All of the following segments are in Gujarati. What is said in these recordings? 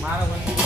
妈的，我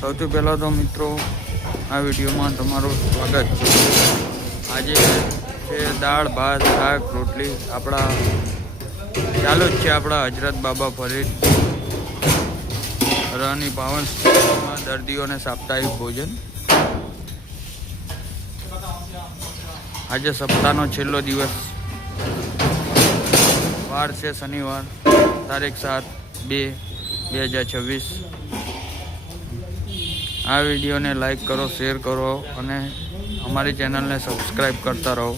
સૌથી પહેલાં તો મિત્રો આ વિડીયોમાં તમારું સ્વાગત છે. આજે છે, દાળ, ભાત, શાક, રોટલી, આપણા, ચાલુ જ છે આપણા હજરત બાબા ફરીદ રની પાવન દર્દીઓને સાપ્તાહિક ભોજન. આજે સપ્તાહનો છેલ્લો દિવસ. વાર છે શનિવાર, તારીખ સાત બે બે હજાર છવ્વીસ. આ વિડીયોને લાઈક કરો, શેર કરો અને અમારી ચેનલને સબસ્ક્રાઈબ કરતા રહો.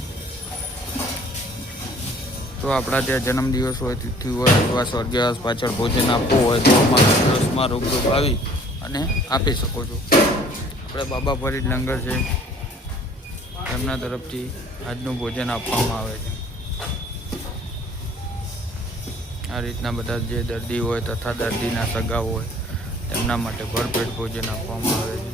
તો આપણા ત્યાં જન્મદિવસ હોય, તિથિ હોય અથવા સ્વર્ગવાસ પાછળ ભોજન આપવું હોય તો અમારા ટ્રસ્ટમાં રૂબરૂપ આવી અને આપી શકો છો. આપણે બાબા ફરીદ લંગર છે. એમના તરફથી આજનું ભોજન આપવામાં આવે છે. આ રીતના બધા જે દર્દી હોય તથા દર્દીના સગા હોય, તેમના માટે ભરપેટ ભોજન આપવામાં આવે છે.